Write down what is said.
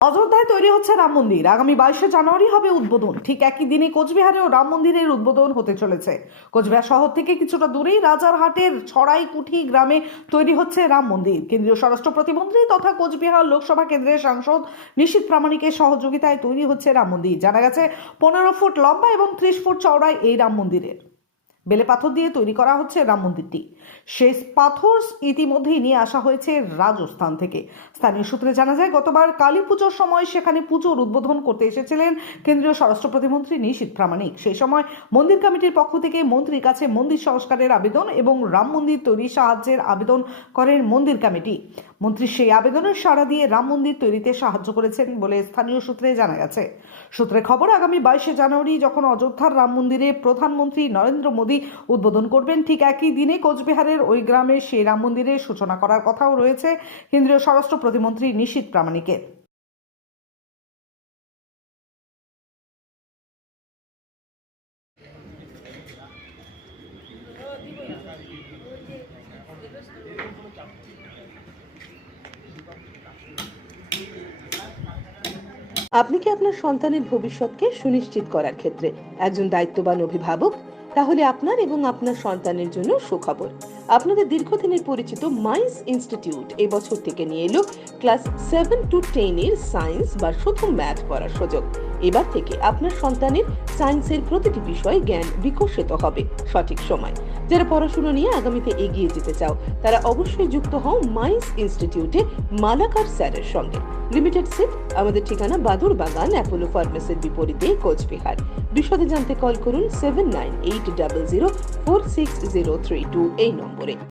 অযোধ্যায় তৈরি হচ্ছে রাম মন্দির। আগামী বাইশে জানুয়ারি হবে উদ্বোধন। ঠিক একই দিনে কোচবিহারেও রাম মন্দিরের উদ্বোধন হতে চলেছে। কোচবিহার শহর থেকে কিছুটা দূরেই রাজারহাটের ছড়াইকুঠি গ্রামে তৈরি হচ্ছে রাম মন্দির। কেন্দ্রীয় স্বরাষ্ট্র প্রতিমন্ত্রী তথা কোচবিহার লোকসভা কেন্দ্রের সাংসদ নিশীত প্রামাণিকের সহযোগিতায় তৈরি হচ্ছে রাম মন্দির। জানা গেছে, পনেরো ফুট লম্বা এবং ত্রিশ ফুট চওড়ায় এই রাম মন্দিরের। বেলে পাথর দিয়ে তৈরি করা হচ্ছে রাম মন্দিরটি। সেই পাথর ইতিমধ্যেই নিয়ে আসা হয়েছে রাজস্থান থেকে। স্থানীয় সূত্রে জানা যায়, গতবার কালী পুজোর সময় সেখানে পুজোর উদ্বোধন করতে এসেছিলেন কেন্দ্রীয় স্বরাষ্ট্র প্রতিমন্ত্রী নিশীত প্রামাণিক। সেই সময় মন্দির কমিটির পক্ষ থেকে মন্ত্রীর কাছে মন্দির সংস্কারের আবেদন এবং রাম মন্দির তৈরির সাহায্যের আবেদন করেন মন্দির কমিটি। মন্ত্রী সেই আবেদনের সাড়া দিয়ে রাম মন্দির তৈরিতে সাহায্য করেছেন বলে স্থানীয় সূত্রে জানা গেছে। সূত্রে খবর, আগামী বাইশে জানুয়ারি যখন অযোধ্যার রাম মন্দিরে প্রধানমন্ত্রী নরেন্দ্র মোদী উদ্বোধন করবেন, ঠিক একই দিনে কোচবিহারের ওই গ্রামে সেই রাম মন্দিরের সূচনা করার কথাও রয়েছে কেন্দ্রীয় স্বরাষ্ট্র প্রতিমন্ত্রী নিশীত প্রামাণিকের। আপনি কি আপনার সন্তানের ভবিষ্যৎকে সুনিশ্চিত করার ক্ষেত্রে একজন দায়িত্ববান অভিভাবক? তাহলে আপনার এবং আপনার সন্তানের জন্য সুখবর। আপনাদের দীর্ঘদিনের পরিচিত মাইন্স ইনস্টিটিউট এবছর থেকে নিয়ে এলো ক্লাস সেভেন টু টেন এর সায়েন্স বা শুধু ম্যাথ পড়ার সুযোগ। এবার থেকে আপনার সন্তানের সায়েন্সের প্রতিটি বিষয়ে জ্ঞান বিকশিত হবে সঠিক সময়। যারা পড়াশুনো নিয়ে আগামীতে এগিয়ে যেতে চাও, তারা অবশ্যই যুক্ত হও মাইন্স ইনস্টিটিউটে মালাকার স্যারের সঙ্গে। লিমিটেড সিট, আমাদের ঠিকানা বাদুর বাগান, অ্যাপোলো ফার্মেসির বিপরীতে কোচবিহার। বিশদে জানতে কল করুন seven nine eight double zero four six zero three two এই নম্বরে।